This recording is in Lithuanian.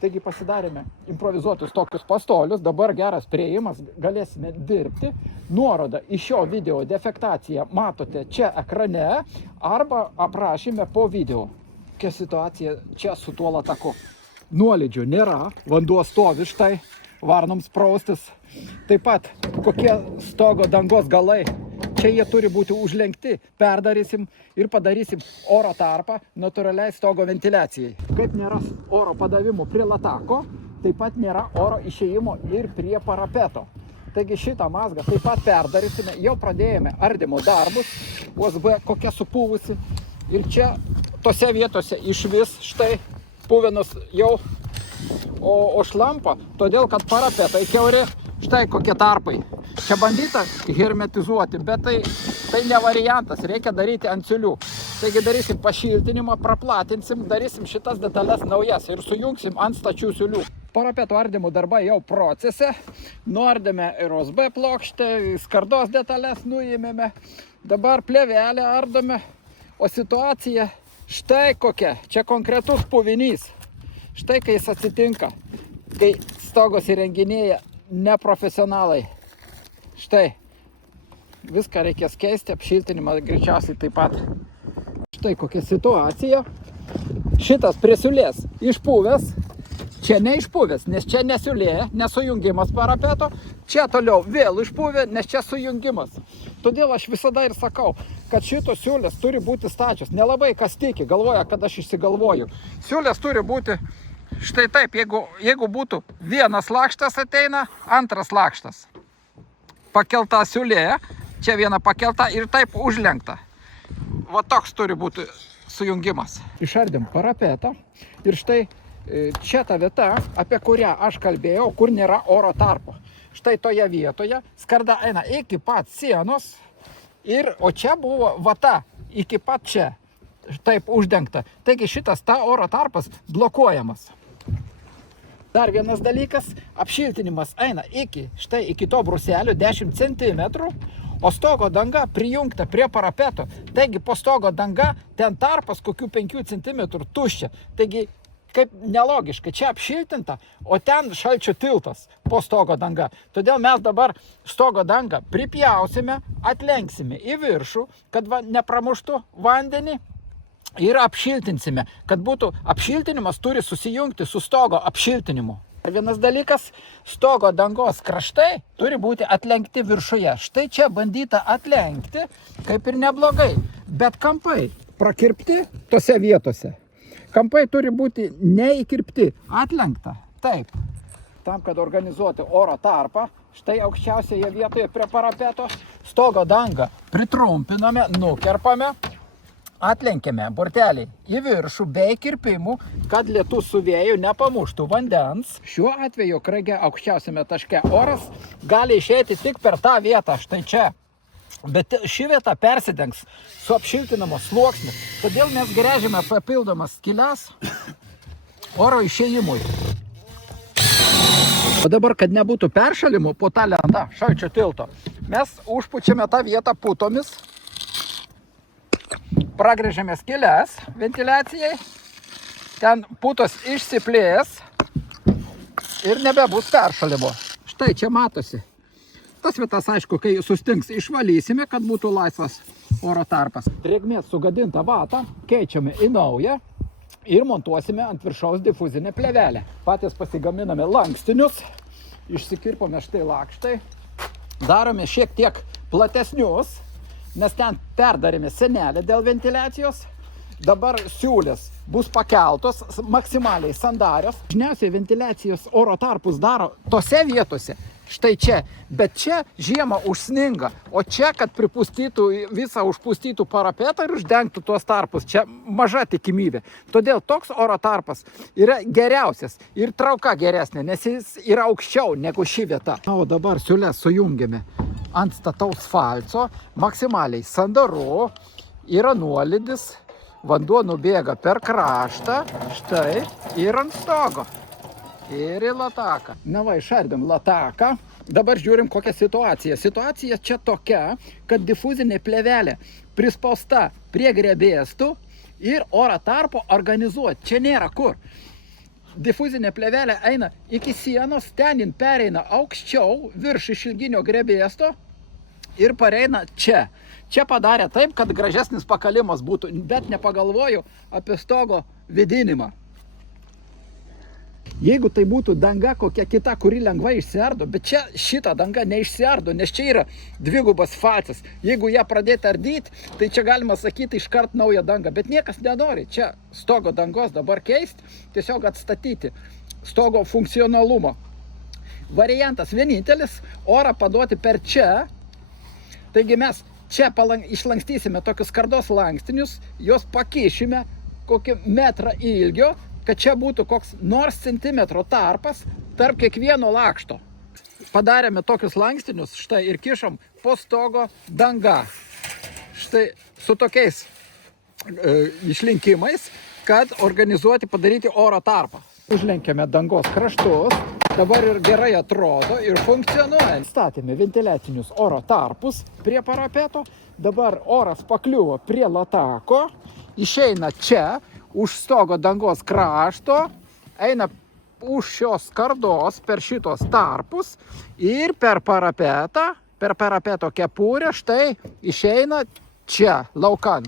Taigi pasidarėme improvizuotus tokius pastolius, dabar geras priėjimas, galėsime dirbti. Nuorodą į šio video defektaciją matote čia ekrane arba aprašyme po video. Kokia situacija čia su tuo lataku. Nuolydžių nėra, vanduo stovi štai, varnoms praustis. Taip pat kokie stogo dangos galai. Čia jie turi būti užlenkti, perdarysim ir padarysim oro tarpą natūraliai stogo ventiliacijai. Kaip nėra oro padavimo prie latako, taip pat nėra oro išėjimo ir prie parapeto. Taigi šitą mazgą taip pat perdarysime, jau pradėjome ardymo darbus, USB kokia supūvusi. Ir čia tose vietose išvis štai puvinus jau, o šlampa, todėl kad parapetai kiauri, štai kokie tarpai. Čia bandyta hermetizuoti, bet tai ne variantas, reikia daryti ant siūlių. Taigi darysim pašiltinimą, praplatinsim, darysim šitas detalės naujas ir sujungsim ant stačių siūlių. Parapeto ardymo darbai jau procese, nuardėme ir USB plokštę, skardos detalės nuėmėme, dabar plėvelę ardome, o situacija štai kokia, čia konkretus puvinys. Štai kai jis atsitinka, kai stogos įrenginėja neprofesionalai. Štai, viską reikės keisti, apšiltinimą greičiausiai taip pat. Štai kokia situacija. Šitas prie siūlės išpuvęs, čia neišpuvęs, nes čia nesiūlė, nesujungimas parapeto. Čia toliau vėl išpuvė, nes čia sujungimas. Todėl aš visada ir sakau, kad šitos siūlės turi būti stačios. Nelabai kas tiki, galvoja, kad aš išsigalvoju. Siūlės turi būti štai taip, jeigu būtų vienas lakštas ateina, antras lakštas. Pakelta siūlė, čia viena pakelta ir taip užlenkta. Va toks turi būti sujungimas. Išardėm parapetą ir štai čia ta vieta, apie kurią aš kalbėjau, kur nėra oro tarpo. Štai toje vietoje skarda eina iki pat sienos, o čia buvo vata iki pat čia, taip uždengta. Taigi šitas oro tarpas blokuojamas. Dar vienas dalykas, apšiltinimas eina iki to bruselio 10 cm, o stogo danga prijungta prie parapeto. Taigi po stogo danga ten tarpas kokių 5 cm tuščia. Taigi kaip nelogiška, čia apšiltinta, o ten šalčio tiltas po stogo danga. Todėl mes dabar stogo dangą pripjausime, atlenksime į viršų, kad nepramuštų vandenį. Ir apšiltinsime, kad būtų apšiltinimas turi susijungti su stogo apšiltinimu. Vienas dalykas, stogo dangos kraštai turi būti atlenkti viršuje. Štai čia bandyta atlenkti, kaip ir neblogai, bet kampai prakirpti tose vietose. Kampai turi būti neįkirpti, atlenkta. Taip, tam, kad organizuoti oro tarpą, štai aukščiausioje vietoje prie parapeto, stogo dangą pritrumpiname, nukerpame. Atlenkėme bortelį į viršų bei kirpimų, kad lietus su vėju nepamuštų vandens. Šiuo atveju krage aukščiausiame taške oras gali išeiti tik per tą vietą, štai čia. Bet ši vieta persidengs su apšiltinamo sluoksniu. Todėl mes gręžiame papildomas skyles oro išėjimui. O dabar, kad nebūtų peršalimų po tą lentą šalčio tilto, mes užpučiame tą vietą putomis. Pragrėžiame skyles ventiliacijai, ten putos išsiplės ir nebebus peršalimo. Štai čia matosi. Tas vietas, aišku, kai sustings, išvalysime, kad būtų laisvas oro tarpas. Drėgmės sugadintą vatą keičiame į naują ir montuosime ant viršaus difuzinę plėvelę. Patys pasigaminame lankstinius, išsikirpome štai lakštai, darome šiek tiek platesnius, nes ten perdarėme senelę dėl ventiliacijos. Dabar siūlės bus pakeltos, maksimaliai sandarios. Dažniausiai ventiliacijos oro tarpus daro tose vietose, štai čia. Bet čia žiemą užsninga, o čia, kad pripustytų visą užpustytų parapetą ir uždengtų tuos tarpus, čia maža tikimybė. Todėl toks oro tarpas yra geriausias ir trauka geresnė, nes jis yra aukščiau negu ši vieta. O dabar siūlės sujungiame ant stataus falco, maksimaliai sandaru, yra nuolydis, vanduo nubėga per kraštą, štai, ir ant stogo, ir į lataką. Na va, išardėm lataką, dabar žiūrim kokią situaciją. Situacija čia tokia, kad difuzinė plėvelė prispausta prie grebėstų ir oro tarpo organizuoti. Čia nėra kur. difuzinė plėvelė eina iki sienos, ten jin pereina aukščiau, virš išilginio grebėsto ir pareina čia. Čia padarė taip, kad gražesnis pakalimas būtų, bet nepagalvoju apie stogo vėdinimą. Jeigu tai būtų danga kokia kita, kuri lengvai išsiardo, bet čia šita danga neišsiardo, nes čia yra dvigubas facas. Jeigu ją pradėti ardyti, tai čia galima sakyti iškart naują dangą, bet niekas nenori čia stogo dangos dabar keisti, tiesiog atstatyti stogo funkcionalumą. Variantas vienintelis - orą paduoti per čia. Taigi mes čia išlankstysime tokius skardos lankstinius, juos pakišime kokį metrą ilgio, kad čia būtų koks nors centimetro tarpas tarp kiekvieno lakšto. Padarėme tokius lankstinius, štai ir kišam po stogo danga. Štai su tokiais išlinkimais, kad organizuoti, padaryti oro tarpą. Užlenkėme dangos kraštus, dabar ir gerai atrodo ir funkcionuoja. Statėme ventiliacinius oro tarpus prie parapeto, dabar oras pakliuvo prie latako, išeina čia, už stogo dangos krašto, eina už šios skardos per šitos tarpus ir per parapeto kepurę, štai išeina čia laukan.